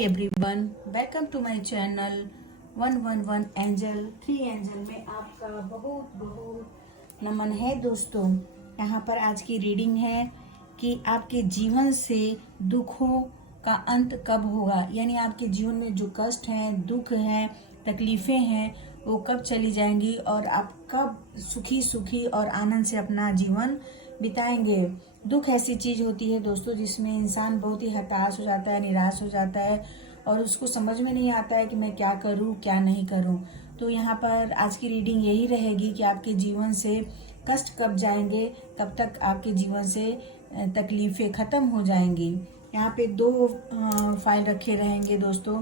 Everyone, welcome to my channel 111 angel 3 angel में आपका बहुत बहुत नमन है दोस्तों। यहाँ पर आज की रीडिंग है कि आपके जीवन से दुखों का अंत कब होगा, यानी आपके जीवन में जो कष्ट हैं, दुख हैं, तकलीफ़ें हैं, वो कब चली जाएंगी और आप कब सुखी सुखी और आनंद से अपना जीवन बिताएंगे। दुख ऐसी चीज़ होती है दोस्तों जिसमें इंसान बहुत ही हताश हो जाता है, निराश हो जाता है और उसको समझ में नहीं आता है कि मैं क्या करूं क्या नहीं करूं। तो यहाँ पर आज की रीडिंग यही रहेगी कि आपके जीवन से कष्ट कब जाएंगे, कब तक आपके जीवन से तकलीफ़ें ख़त्म हो जाएंगी। यहाँ पे दो फाइल रखे रहेंगे दोस्तों,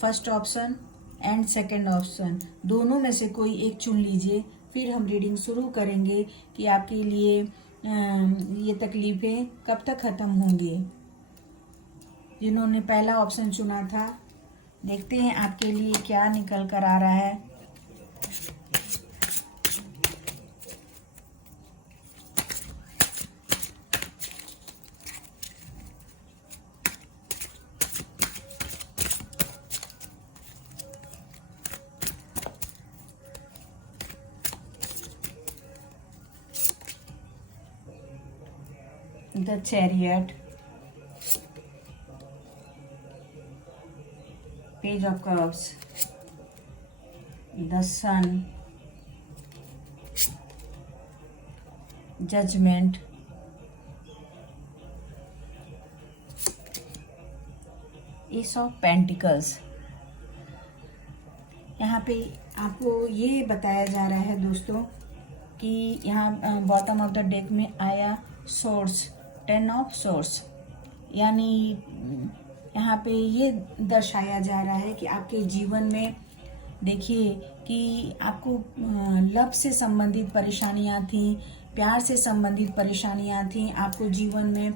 first option and second option, दोनों में से कोई एक चुन लीजिए। फिर हम रीडिंग शुरू करेंगे कि आपके लिए ये तकलीफ़ें कब तक ख़त्म होंगी। जिन्होंने पहला ऑप्शन चुना था, देखते हैं आपके लिए क्या निकल कर आ रहा है। The Chariot, Page of Cups, the Sun, Judgment, Ace of Pentacles। यहाँ पे आपको ये बताया जा रहा है दोस्तों कि यहाँ बॉटम ऑफ द डेक में आया सोर्स, 10 ऑफ सोर्स, यानी यहाँ पे ये दर्शाया जा रहा है कि आपके जीवन में देखिए कि आपको लव से संबंधित परेशानियाँ थीं, प्यार से संबंधित परेशानियाँ थीं, आपको जीवन में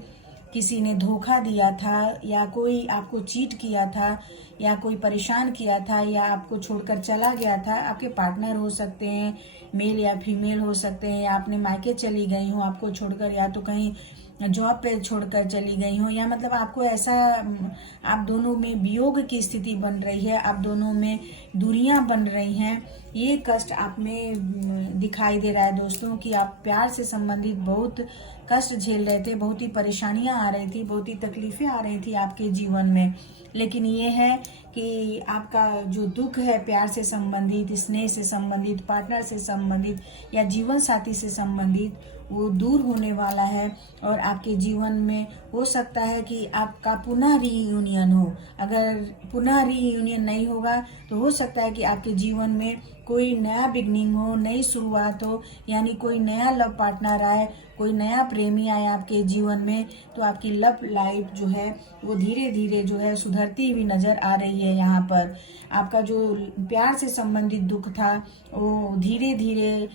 किसी ने धोखा दिया था या कोई आपको चीट किया था या कोई परेशान किया था या आपको छोड़कर चला गया था। आपके पार्टनर हो सकते हैं, मेल या फीमेल हो सकते हैं, या आपने मायके चली गई हो आपको छोड़कर, या तो कहीं जॉब पे छोड़कर चली गई हो, या मतलब आपको ऐसा आप दोनों में वियोग की स्थिति बन रही है, आप दोनों में दूरियां बन रही हैं। ये कष्ट आप में दिखाई दे रहा है दोस्तों कि आप प्यार से संबंधित बहुत कष्ट झेल रहे थे, बहुत ही परेशानियां आ रही थी, बहुत ही तकलीफ़ें आ रही थी आपके जीवन में। लेकिन ये है कि आपका जो दुख है प्यार से संबंधित, स्नेह से संबंधित, पार्टनर से संबंधित या जीवन साथी से संबंधित, वो दूर होने वाला है और आपके जीवन में हो सकता है कि आपका पुनः रीयूनियन हो। अगर पुनः रीयूनियन नहीं होगा तो हो सकता है कि आपके जीवन में कोई नया बिगनिंग हो, नई शुरुआत हो, यानी कोई नया लव पार्टनर आए, कोई नया प्रेमी आए आपके जीवन में, तो आपकी लव लाइफ जो है वो धीरे धीरे जो है सुधरती हुई नज़र आ रही है। यहाँ पर आपका जो प्यार से संबंधित दुख था वो धीरे धीरे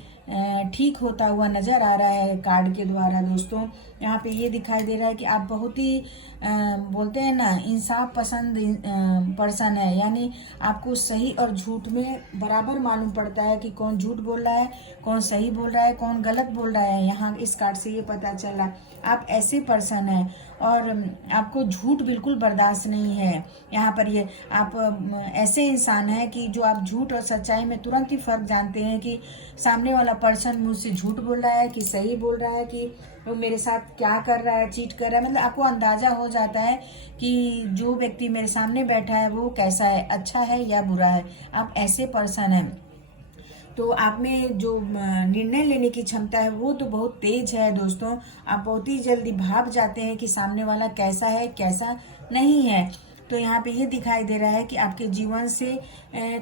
ठीक होता हुआ नज़र आ रहा है कार्ड के द्वारा दोस्तों। यहाँ पे ये दिखाई दे रहा है कि आप बहुत ही बोलते हैं ना, इंसाफ पसंद पर्सन है, यानी आपको सही और झूठ में बराबर मालूम पड़ता है कि कौन झूठ बोल रहा है, कौन सही बोल रहा है, कौन गलत बोल रहा है। यहाँ इस कार्ड से ये पता चला आप ऐसे पर्सन हैं और आपको झूठ बिल्कुल बर्दाश्त नहीं है। यहाँ पर ये आप ऐसे इंसान हैं कि जो आप झूठ और सच्चाई में तुरंत ही फ़र्क जानते हैं कि सामने वाला पर्सन मुझसे झूठ बोल रहा है कि सही बोल रहा है, कि वो मेरे साथ क्या कर रहा है, चीट कर रहा है। मतलब आपको अंदाज़ा हो जाता है कि जो व्यक्ति मेरे सामने बैठा है वो कैसा है, अच्छा है या बुरा है। आप ऐसे पर्सन हैं। तो आप में जो निर्णय लेने की क्षमता है वो तो बहुत तेज है दोस्तों। आप बहुत ही जल्दी भाप जाते हैं कि सामने वाला कैसा है कैसा नहीं है। तो यहाँ पे ये दिखाई दे रहा है कि आपके जीवन से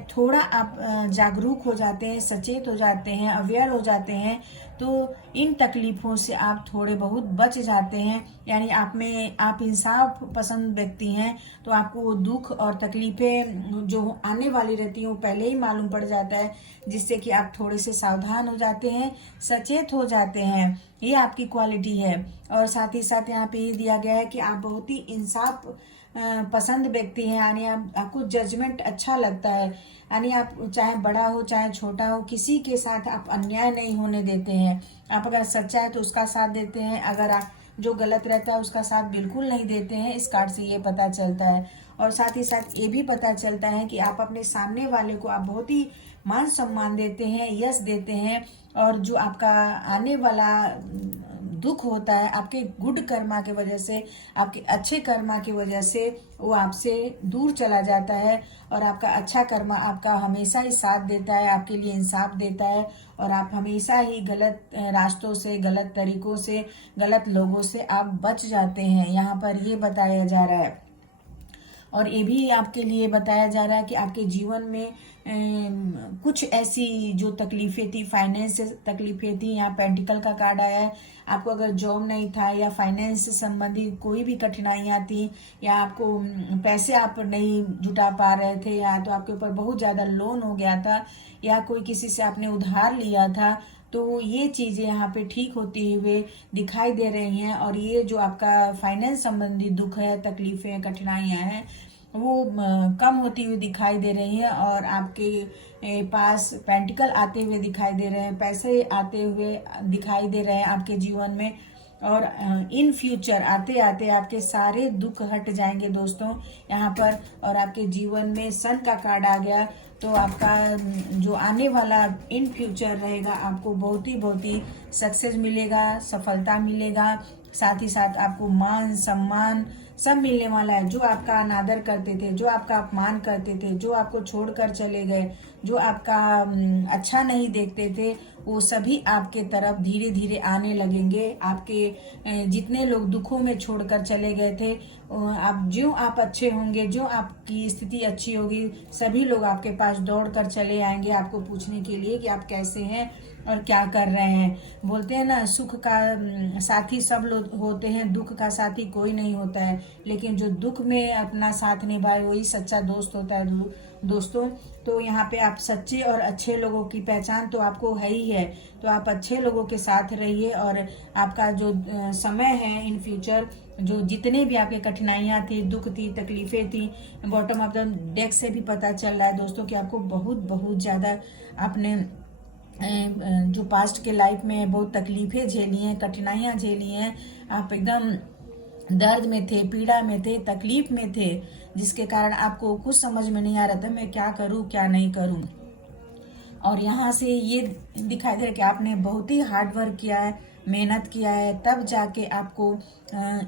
थोड़ा आप जागरूक हो जाते हैं, सचेत हो जाते हैं, अवेयर हो जाते हैं, तो इन तकलीफ़ों से आप थोड़े बहुत बच जाते हैं। यानी आप इंसाफ पसंद व्यक्ति हैं, तो आपको वो दुख और तकलीफ़ें जो आने वाली रहती हैं वो पहले ही मालूम पड़ जाता है, जिससे कि आप थोड़े से सावधान हो जाते हैं, सचेत हो जाते हैं। ये आपकी क्वालिटी है। और साथ ही साथ यहाँ पे ये दिया गया है कि आप बहुत ही इंसाफ पसंद व्यक्ति हैं, यानी आपको जजमेंट अच्छा लगता है, यानी आप चाहे बड़ा हो चाहे छोटा हो, किसी के साथ आप अन्याय नहीं होने देते हैं। आप अगर सच्चा है तो उसका साथ देते हैं, अगर आप जो गलत रहता है उसका साथ बिल्कुल नहीं देते हैं। इस कार्ड से ये पता चलता है। और साथ ही साथ ये भी पता चलता है कि आप अपने सामने वाले को आप बहुत ही मान सम्मान देते हैं, यश देते हैं, और जो आपका आने वाला दुख होता है आपके गुड कर्मा की वजह से, आपके अच्छे कर्मा की वजह से वो आपसे दूर चला जाता है, और आपका अच्छा कर्मा आपका हमेशा ही साथ देता है, आपके लिए इंसाफ देता है, और आप हमेशा ही गलत रास्तों से, गलत तरीकों से, गलत लोगों से आप बच जाते हैं, यहाँ पर ये बताया जा रहा है। और ये भी आपके लिए बताया जा रहा है कि आपके जीवन में कुछ ऐसी जो तकलीफ़ें थी, फाइनेंस से तकलीफ़ें थी, यहाँ पेंटिकल का कार्ड आया है, आपको अगर जॉब नहीं था या फाइनेंस से संबंधित कोई भी कठिनाइयाँ थी, या आपको पैसे आप नहीं जुटा पा रहे थे, या तो आपके ऊपर बहुत ज़्यादा लोन हो गया था, या कोई किसी से आपने उधार लिया था, तो ये चीज़ें यहाँ पे ठीक होती हुए दिखाई दे रही हैं। और ये जो आपका फाइनेंस संबंधी दुख है, तकलीफ़ें, कठिनाइयाँ हैं, वो कम होती हुई दिखाई दे रही है, और आपके पास पेंटिकल आते हुए दिखाई दे रहे हैं, पैसे आते हुए दिखाई दे रहे हैं आपके जीवन में, और इन फ्यूचर आते आते आपके सारे दुख हट जाएंगे दोस्तों यहाँ पर। और आपके जीवन में सन का कार्ड आ गया, तो आपका जो आने वाला इन फ्यूचर रहेगा, आपको बहुत ही सक्सेस मिलेगा, सफलता मिलेगा, साथ ही साथ आपको मान सम्मान सब मिलने वाला है। जो आपका अनादर करते थे, जो आपका अपमान करते थे, जो आपको छोड़कर चले गए, जो आपका अच्छा नहीं देखते थे, वो सभी आपके तरफ धीरे धीरे आने लगेंगे। आपके जितने लोग दुखों में छोड़कर चले गए थे, आप अच्छे होंगे, जो आपकी स्थिति अच्छी होगी, सभी लोग आपके पास दौड़ कर चले आएंगे आपको पूछने के लिए कि आप कैसे हैं और क्या कर रहे हैं। बोलते हैं ना, सुख का साथी सब लोग होते हैं, दुख का साथी कोई नहीं होता है, लेकिन जो दुख में अपना साथ निभाए वही सच्चा दोस्त होता है दोस्तों। तो यहाँ पे आप सच्चे और अच्छे लोगों की पहचान तो आपको है ही है, तो आप अच्छे लोगों के साथ रहिए, और आपका जो समय है इन फ्यूचर, जो जितने भी आपके कठिनाइयाँ थी, दुख थी, तकलीफ़ें थी, बॉटम ऑफ द डेक से भी पता चल रहा है दोस्तों कि आपको बहुत ज़्यादा आपने जो पास्ट के लाइफ में बहुत तकलीफ़ें झेली हैं, कठिनाइयाँ झेली हैं, आप एकदम दर्द में थे, पीड़ा में थे, तकलीफ में थे, जिसके कारण आपको कुछ समझ में नहीं आ रहा था मैं क्या करूं क्या नहीं करूं। और यहाँ से ये दिखाई दे रहा है कि आपने बहुत ही हार्ड वर्क किया है, मेहनत किया है, तब जाके आपको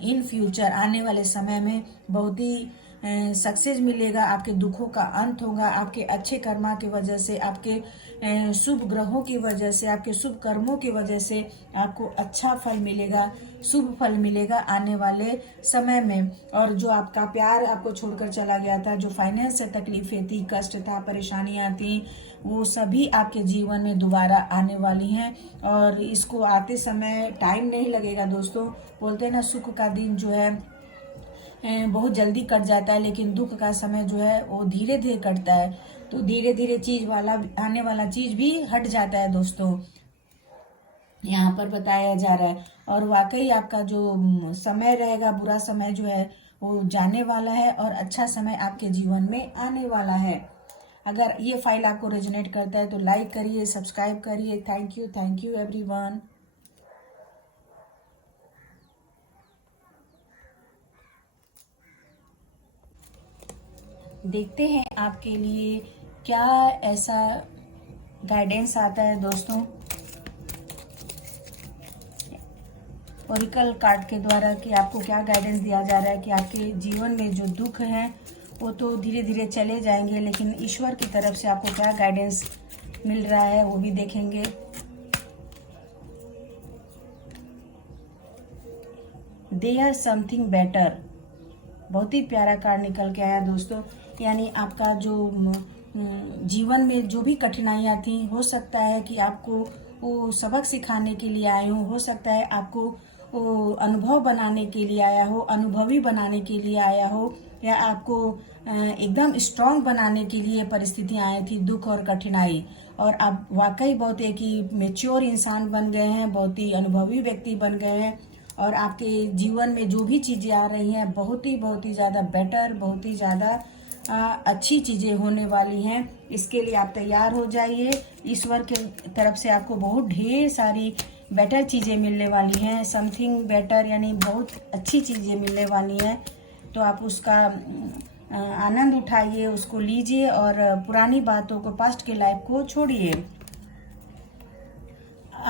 इन फ्यूचर आने वाले समय में बहुत ही सक्सेस मिलेगा, आपके दुखों का अंत होगा, आपके अच्छे कर्मा की वजह से, आपके शुभ ग्रहों की वजह से, आपके शुभ कर्मों की वजह से आपको अच्छा फल मिलेगा, शुभ फल मिलेगा आने वाले समय में। और जो आपका प्यार आपको छोड़कर चला गया था, जो फाइनेंस से तकलीफें थी, कष्ट था, परेशानियां थी, वो सभी आपके जीवन में दोबारा आने वाली हैं, और इसको आते समय टाइम नहीं लगेगा दोस्तों। बोलते हैं ना, सुख का दिन जो है बहुत जल्दी कट जाता है, लेकिन दुख का समय जो है वो धीरे धीरे कटता है, तो धीरे धीरे चीज वाला आने वाला चीज भी हट जाता है दोस्तों, यहाँ पर बताया जा रहा है। और वाकई आपका जो समय रहेगा, बुरा समय जो है वो जाने वाला है, और अच्छा समय आपके जीवन में आने वाला है। अगर ये फाइल आपको रेजोनेट करता है तो लाइक करिए, सब्सक्राइब करिए। Thank you everyone. देखते हैं आपके लिए क्या ऐसा गाइडेंस आता है दोस्तों ओरिकल कार्ड के द्वारा, कि आपको क्या गाइडेंस दिया जा रहा है कि आपके जीवन में जो दुख हैं वो तो धीरे धीरे चले जाएंगे, लेकिन ईश्वर की तरफ से आपको क्या गाइडेंस मिल रहा है वो भी देखेंगे। देयर समथिंग बेटर, बहुत ही प्यारा कार्ड निकल के आया दोस्तों। यानी आपका जो जीवन में जो भी कठिनाइयाँ थी, हो सकता है कि आपको वो सबक सिखाने के लिए आए हो सकता है आपको वो अनुभव बनाने के लिए आया हो, अनुभवी बनाने के लिए आया हो, या आपको एकदम स्ट्रांग बनाने के लिए परिस्थितियाँ आई थी, दुख और कठिनाई। और आप वाकई बहुत एक ही मैच्योर इंसान बन गए हैं, बहुत ही अनुभवी व्यक्ति बन गए हैं, और आपके जीवन में जो भी चीज़ें आ रही हैं बहुत ही ज़्यादा बेटर, बहुत ही ज़्यादा अच्छी चीज़ें होने वाली हैं। इसके लिए आप तैयार हो जाइए। ईश्वर के तरफ से आपको बहुत ढेर सारी बेटर चीज़ें मिलने वाली हैं। समथिंग बेटर यानी बहुत अच्छी चीज़ें मिलने वाली हैं, तो आप उसका आनंद उठाइए, उसको लीजिए और पुरानी बातों को, पास्ट के लाइफ को छोड़िए।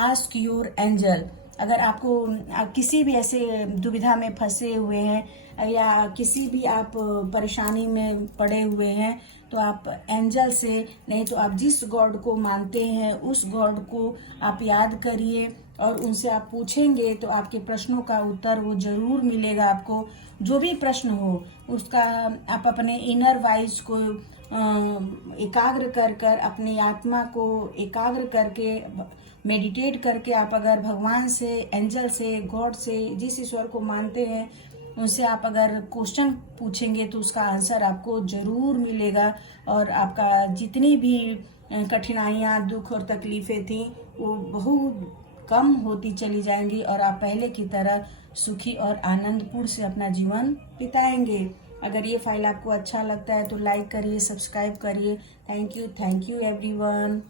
Ask your angel. अगर आपको आप किसी भी ऐसे दुविधा में फंसे हुए हैं या किसी भी आप परेशानी में पड़े हुए हैं, तो आप एंजल से, नहीं तो आप जिस गॉड को मानते हैं उस गॉड को आप याद करिए और उनसे आप पूछेंगे तो आपके प्रश्नों का उत्तर वो जरूर मिलेगा आपको। जो भी प्रश्न हो उसका आप अपने इनर वाइज को एकाग्र कर कर, अपनी आत्मा को एकाग्र करके, मेडिटेट करके आप अगर भगवान से, एंजल से, गॉड से, जिस ईश्वर को मानते हैं उनसे आप अगर क्वेश्चन पूछेंगे तो उसका आंसर आपको ज़रूर मिलेगा और आपका जितनी भी कठिनाइयाँ, दुख और तकलीफ़ें थी वो बहुत कम होती चली जाएंगी और आप पहले की तरह सुखी और आनंदपूर्ण से अपना जीवन बिताएंगे। अगर ये फाइल आपको अच्छा लगता है तो लाइक करिए, सब्सक्राइब करिए। Thank you everyone.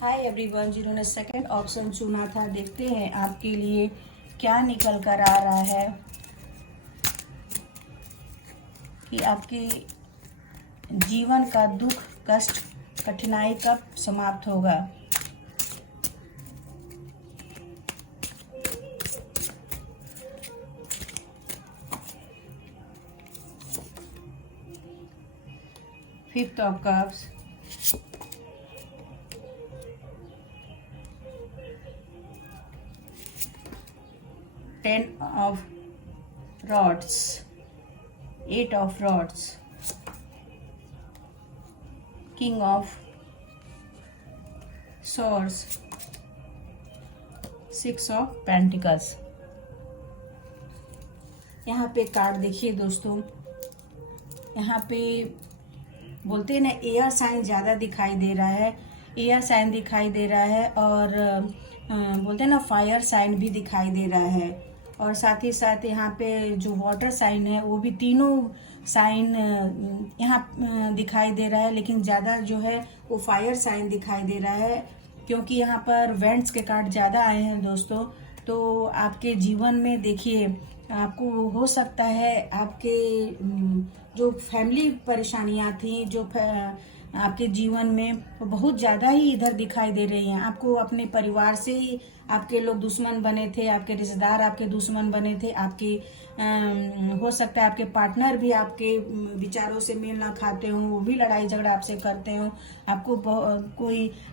Hi everyone, जिन्होंने सेकंड ऑप्शन चुना था, देखते हैं आपके लिए क्या निकल कर आ रहा है कि आपके जीवन का दुख, कष्ट, कठिनाई कब समाप्त होगा। Fifth of cups, ten of rods, eight of rods, king of swords, six of pentacles. यहाँ पे कार्ड देखिए दोस्तों, यहाँ पे बोलते हैं ना एयर साइन ज़्यादा दिखाई दे रहा है, एयर साइन दिखाई दे रहा है और बोलते हैं ना फायर साइन भी दिखाई दे रहा है और साथ ही साथ यहाँ पे जो वाटर साइन है वो भी, तीनों साइन यहाँ दिखाई दे रहा है, लेकिन ज़्यादा जो है वो फायर साइन दिखाई दे रहा है क्योंकि यहाँ पर वेंट्स के कार्ड ज़्यादा आए हैं दोस्तों। तो आपके जीवन में देखिए, आपको हो सकता है आपके जो फैमिली परेशानियां थी, जो आपके जीवन में वो बहुत ज़्यादा ही इधर दिखाई दे रही हैं। आपको अपने परिवार से ही आपके लोग दुश्मन बने थे, आपके रिश्तेदार आपके दुश्मन बने थे, आपके हो सकता है आपके पार्टनर भी आपके विचारों से मेल ना खाते हों, वो भी लड़ाई झगड़ा आपसे करते हों, आपको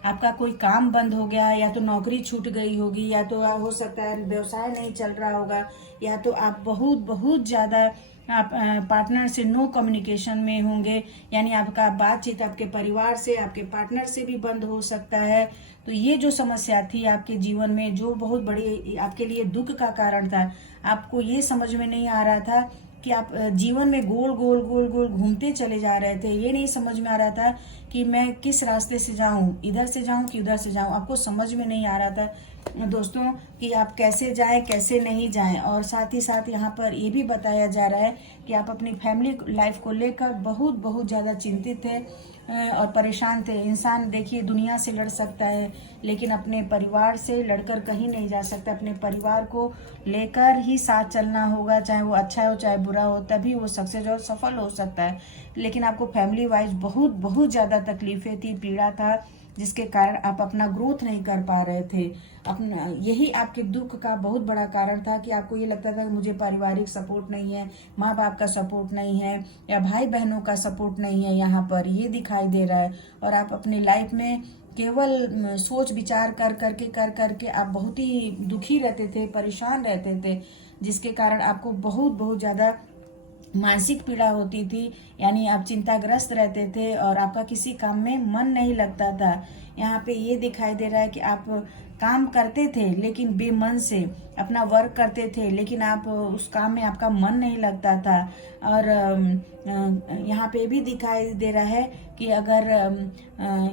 आपका कोई काम बंद हो गया, या तो नौकरी छूट गई होगी, या तो हो सकता है व्यवसाय नहीं चल रहा होगा, या तो आप बहुत ज़्यादा आप पार्टनर से नो कम्युनिकेशन में होंगे, यानी आपका बातचीत आपके परिवार से, आपके पार्टनर से भी बंद हो सकता है। तो ये जो समस्या थी आपके जीवन में, जो बहुत बड़ी आपके लिए दुख का कारण था, आपको ये समझ में नहीं आ रहा था कि आप जीवन में गोल गोल गोल गोल घूमते चले जा रहे थे। ये नहीं समझ में आ रहा था कि मैं किस रास्ते से जाऊं, इधर से जाऊं कि उधर से जाऊं। आपको समझ में नहीं आ रहा था दोस्तों कि आप कैसे जाएं, कैसे नहीं जाएं। और साथ ही साथ यहाँ पर ये भी बताया जा रहा है कि आप अपनी फैमिली लाइफ को लेकर बहुत ज़्यादा चिंतित थे और परेशान थे। इंसान देखिए दुनिया से लड़ सकता है, लेकिन अपने परिवार से लड़कर कहीं नहीं जा सकता। अपने परिवार को लेकर ही साथ चलना होगा, चाहे वो अच्छा हो चाहे बुरा हो, तभी वो सक्सेस और सफल हो सकता है। लेकिन आपको फैमिली वाइज बहुत ज़्यादा तकलीफें थी, पीड़ा था, जिसके कारण आप अपना ग्रोथ नहीं कर पा रहे थे। अपना यही आपके दुख का बहुत बड़ा कारण था कि आपको ये लगता था कि मुझे पारिवारिक सपोर्ट नहीं है, माँ बाप का सपोर्ट नहीं है, या भाई बहनों का सपोर्ट नहीं है। यहाँ पर ये दिखाई दे रहा है और आप अपनी लाइफ में केवल सोच विचार कर करके आप बहुत ही दुखी रहते थे, परेशान रहते थे, जिसके कारण आपको बहुत ज़्यादा मानसिक पीड़ा होती थी। यानी आप चिंताग्रस्त रहते थे और आपका किसी काम में मन नहीं लगता था। यहाँ पे ये दिखाई दे रहा है कि आप काम करते थे लेकिन बेमन से अपना वर्क करते थे, लेकिन आप उस काम में आपका मन नहीं लगता था। और यहाँ पे भी दिखाई दे रहा है कि अगर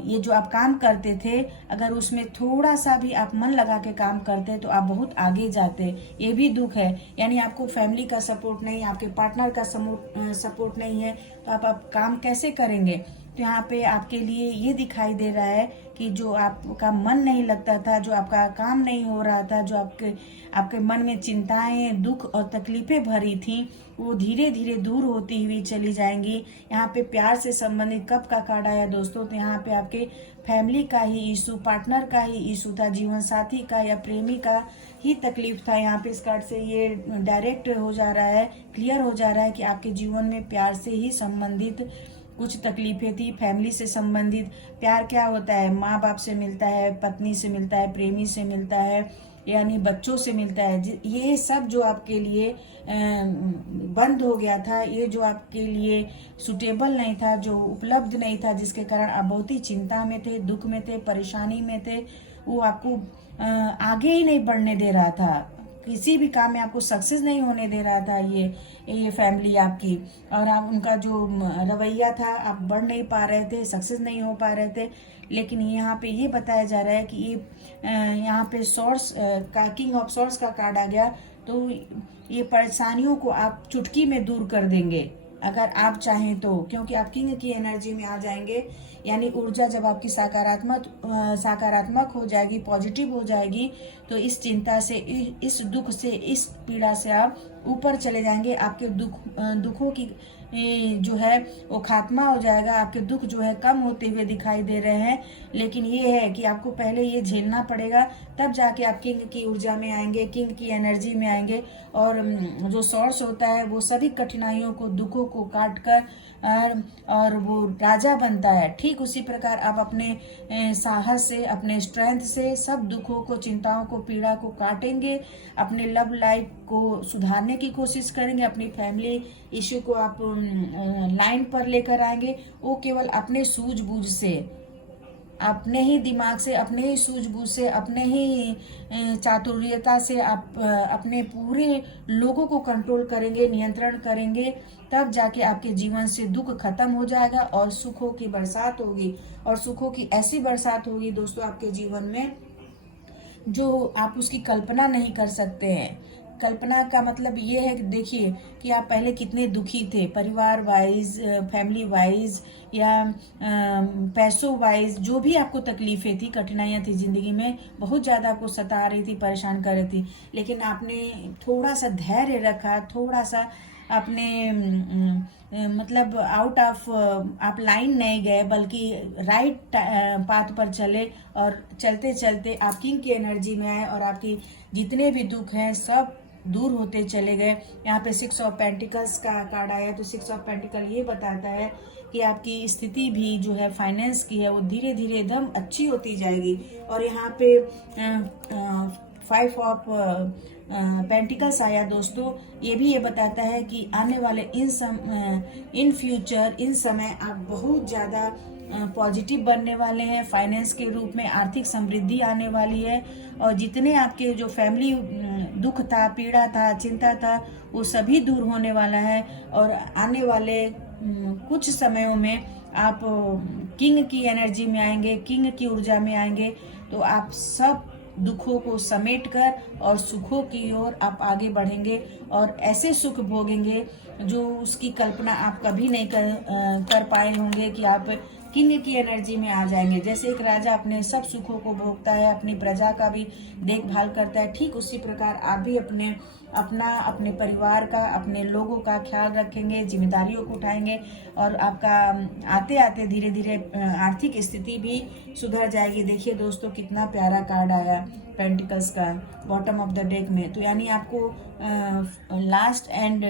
ये जो आप काम करते थे, अगर उसमें थोड़ा सा भी आप मन लगा के काम करते तो आप बहुत आगे जाते। ये भी दुख है, यानी आपको फैमिली का सपोर्ट नहीं, आपके पार्टनर का सपोर्ट नहीं है, तो आप काम कैसे करेंगे। तो यहाँ पे आपके लिए ये दिखाई दे रहा है कि जो आपका मन नहीं लगता था, जो आपका काम नहीं हो रहा था, जो आपके मन में चिंताएं, दुख और तकलीफें भरी थी, वो धीरे धीरे दूर होती हुई चली जाएंगी। यहाँ पे प्यार से संबंधित कप का कार्ड आया दोस्तों, तो यहाँ पे आपके फैमिली का ही इशू, पार्टनर का ही इशू था, जीवन साथी का या प्रेमी का ही तकलीफ था। यहाँ पे इस कार्ड से ये डायरेक्ट हो जा रहा है, क्लियर हो जा रहा है कि आपके जीवन में प्यार से ही संबंधित कुछ तकलीफें थी, फैमिली से संबंधित। प्यार क्या होता है? माँ बाप से मिलता है, पत्नी से मिलता है, प्रेमी से मिलता है, यानी बच्चों से मिलता है। ये सब जो आपके लिए बंद हो गया था, ये जो आपके लिए सुटेबल नहीं था, जो उपलब्ध नहीं था, जिसके कारण आप बहुत ही चिंता में थे, दुख में थे, परेशानी में थे, वो आपको आगे ही नहीं बढ़ने दे रहा था, किसी भी काम में आपको सक्सेस नहीं होने दे रहा था ये फैमिली आपकी। और आप उनका जो रवैया था, आप बढ़ नहीं पा रहे थे, सक्सेस नहीं हो पा रहे थे। लेकिन यहाँ पे ये बताया जा रहा है कि ये यहाँ पे सोर्स का किंग ऑफ सोर्स का कार्ड आ गया, तो ये परेशानियों को आप चुटकी में दूर कर देंगे अगर आप चाहें तो, क्योंकि आप किंग की एनर्जी में आ जाएंगे। यानी ऊर्जा जब आपकी सकारात्मक हो जाएगी, पॉजिटिव हो जाएगी, तो इस चिंता से, इस दुख से, इस पीड़ा से आप ऊपर चले जाएंगे। आपके दुखों की जो है वो खात्मा हो जाएगा, आपके दुख जो है कम होते हुए दिखाई दे रहे हैं। लेकिन ये है कि आपको पहले ये झेलना पड़ेगा, तब जाके आप किंग की ऊर्जा में आएंगे, किंग की एनर्जी में आएंगे। और जो सोर्स होता है वो सभी कठिनाइयों को, दुखों को काट कर और वो राजा बनता है। ठीक उसी प्रकार आप अपने साहस से, अपने स्ट्रेंथ से सब दुखों को, चिंताओं को, पीड़ा को काटेंगे, अपने लव लाइफ को सुधारने की कोशिश करेंगे, अपनी फैमिली इश्यू को आप लाइन पर लेकर आएंगे। वो केवल अपने सूझबूझ से, अपने ही दिमाग से, अपने ही सूझबूझ से, अपने ही चातुर्यता से आप अपने पूरे लोगों को कंट्रोल करेंगे, नियंत्रण करेंगे, तब जाके आपके जीवन से दुख खत्म हो जाएगा और सुखों की बरसात होगी। और सुखों की ऐसी बरसात होगी दोस्तों आपके जीवन में जो आप उसकी कल्पना नहीं कर सकते हैं। कल्पना का मतलब ये है कि देखिए कि आप पहले कितने दुखी थे, परिवार वाइज, फैमिली वाइज या पैसों वाइज, जो भी आपको तकलीफें थी, कठिनाइयाँ थी ज़िंदगी में, बहुत ज़्यादा आपको सता रही थी, परेशान कर रही थी। लेकिन आपने थोड़ा सा धैर्य रखा, थोड़ा सा अपने मतलब आउट ऑफ आप लाइन नहीं गए, बल्कि राइट पाथ पर चले, और चलते चलते आप किंग की एनर्जी में आए और आपकी जितने भी दुख हैं सब दूर होते चले गए। यहाँ पे 6 ऑफ पेंटिकल्स का कार्ड आया, तो 6 ऑफ पेंटिकल ये बताता है कि आपकी स्थिति भी जो है फाइनेंस की है वो धीरे धीरे एकदम अच्छी होती जाएगी। और यहाँ पे 5 ऑफ पेंटिकल्स आया दोस्तों, ये भी ये बताता है कि आने वाले इन फ्यूचर, इन समय आप बहुत ज़्यादा पॉजिटिव बनने वाले हैं। फाइनेंस के रूप में आर्थिक समृद्धि आने वाली है, और जितने आपके जो फैमिली दुख था, पीड़ा था, चिंता था, वो सभी दूर होने वाला है। और आने वाले कुछ समयों में आप किंग की एनर्जी में आएंगे, किंग की ऊर्जा में आएंगे, तो आप सब दुखों को समेटकर और सुखों की ओर आप आगे बढ़ेंगे और ऐसे सुख भोगेंगे जो उसकी कल्पना आप कभी नहीं कर पाए होंगे कि आप किंग की एनर्जी में आ जाएंगे। जैसे एक राजा अपने सब सुखों को भोगता है, अपनी प्रजा का भी देखभाल करता है, ठीक उसी प्रकार आप भी अपने परिवार का, अपने लोगों का ख्याल रखेंगे, जिम्मेदारियों को उठाएंगे, और आपका आते आते धीरे धीरे आर्थिक स्थिति भी सुधर जाएगी। देखिए दोस्तों कितना प्यारा कार्ड आया पेंटिकल्स का बॉटम ऑफ द डेक में। तो यानी आपको last and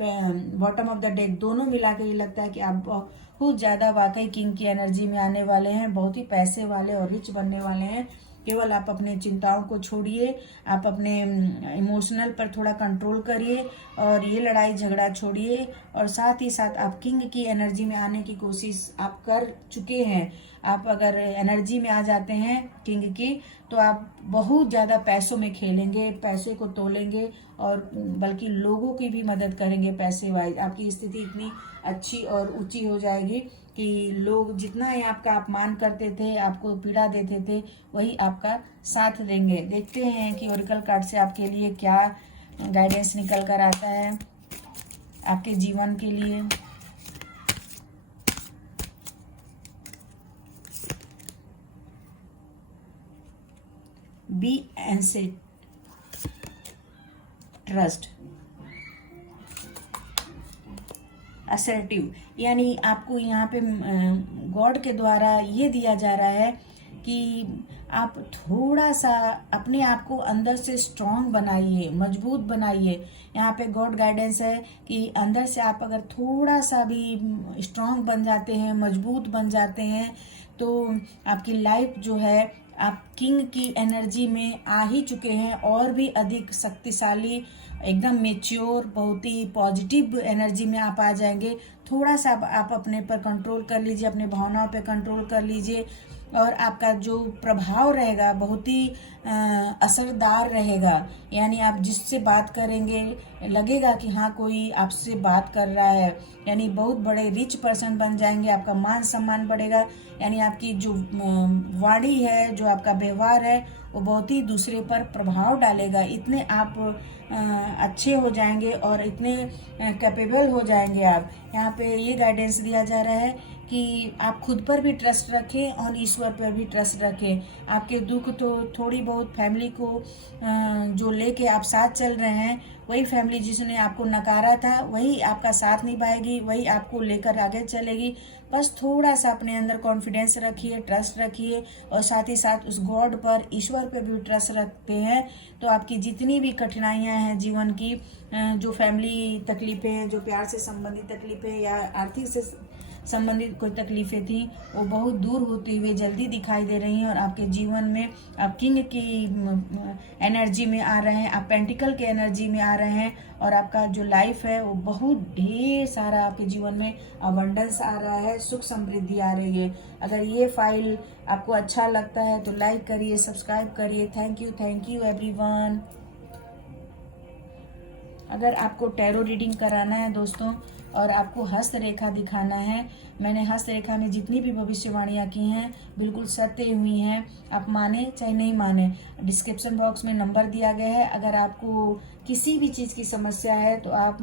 bottom of the deck दोनों मिला के ये लगता है कि आप बहुत ज़्यादा वाकई किंग की एनर्जी में आने वाले हैं, बहुत ही पैसे वाले और रिच बनने वाले हैं। केवल आप अपने चिंताओं को छोड़िए, आप अपने इमोशनल पर थोड़ा कंट्रोल करिए और ये लड़ाई झगड़ा छोड़िए, और साथ ही साथ आप किंग की एनर्जी में आने की कोशिश आप कर चुके हैं। आप अगर एनर्जी में आ जाते हैं किंग की, तो आप बहुत ज़्यादा पैसों में खेलेंगे, पैसे को तोलेंगे, और बल्कि लोगों की भी मदद करेंगे पैसे वाइज। आपकी स्थिति इतनी अच्छी और ऊंची हो जाएगी कि लोग जितना ही आपका अपमान करते थे, आपको पीड़ा देते थे, वही आपका साथ देंगे। देखते हैं कि ओरेकल कार्ड से आपके लिए क्या गाइडेंस निकल कर आता है आपके जीवन के लिए। बी एंसेड ट्रस्ट असर्टिव, यानी आपको यहाँ पे गॉड के द्वारा ये दिया जा रहा है कि आप थोड़ा सा अपने आप को अंदर से स्ट्रांग बनाइए, मजबूत बनाइए। यहाँ पे गॉड गाइडेंस है कि अंदर से आप अगर थोड़ा सा भी स्ट्रांग बन जाते हैं, मजबूत बन जाते हैं, तो आपकी लाइफ जो है, आप किंग की एनर्जी में आ ही चुके हैं, और भी अधिक शक्तिशाली, एकदम मेच्योर, बहुत ही पॉजिटिव एनर्जी में आप आ जाएंगे। थोड़ा सा आप अपने पर कंट्रोल कर लीजिए, अपने भावनाओं पे कंट्रोल कर लीजिए, और आपका जो प्रभाव रहेगा बहुत ही असरदार रहेगा। यानी आप जिससे बात करेंगे लगेगा कि हाँ कोई आपसे बात कर रहा है, यानी बहुत बड़े रिच पर्सन बन जाएंगे। आपका मान सम्मान बढ़ेगा, यानी आपकी जो वाणी है, जो आपका व्यवहार है, वो बहुत ही दूसरे पर प्रभाव डालेगा। इतने आप अच्छे हो जाएंगे और इतने कैपेबल हो जाएंगे आप। यहाँ पे ये गाइडेंस दिया जा रहा है कि आप खुद पर भी ट्रस्ट रखें और ईश्वर पर भी ट्रस्ट रखें। आपके दुख तो थोड़ी बहुत फैमिली को जो लेके आप साथ चल रहे हैं, वही फैमिली जिसने आपको नकारा था वही आपका साथ निभाएगी, वही आपको लेकर आगे चलेगी। बस थोड़ा सा अपने अंदर कॉन्फिडेंस रखिए, ट्रस्ट रखिए, और साथ ही साथ उस गॉड पर, ईश्वर पर भी ट्रस्ट रखते हैं तो आपकी जितनी भी कठिनाइयां हैं जीवन की, जो फैमिली तकलीफें हैं, जो प्यार से संबंधित तकलीफें या आर्थिक से संबंधित कोई तकलीफें थी, वो बहुत दूर होती हुई जल्दी दिखाई दे रही हैं। और आपके जीवन में आप किंग की एनर्जी में आ रहे हैं, आप पेंटिकल के एनर्जी में आ रहे हैं, और आपका जो लाइफ है वो बहुत ढेर सारा आपके जीवन में अबंडेंस आ रहा है, सुख समृद्धि आ रही है। अगर ये फाइल आपको अच्छा लगता है तो लाइक करिए, सब्सक्राइब करिए। Thank you everyone. अगर आपको टैरो रीडिंग कराना है दोस्तों, और आपको हस्तरेखा दिखाना है, मैंने हस्तरेखा में जितनी भी भविष्यवाणियाँ की हैं बिल्कुल सत्य हुई हैं। आप माने चाहे नहीं माने, डिस्क्रिप्शन बॉक्स में नंबर दिया गया है। अगर आपको किसी भी चीज़ की समस्या है तो आप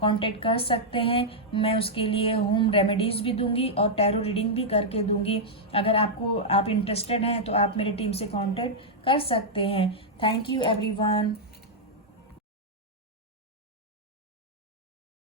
कांटेक्ट कर सकते हैं। मैं उसके लिए होम रेमेडीज़ भी दूंगी और टैरो रीडिंग भी करके दूंगी। अगर आप इंटरेस्टेड हैं तो आप मेरी टीम से कांटेक्ट कर सकते हैं। Thank you everyone.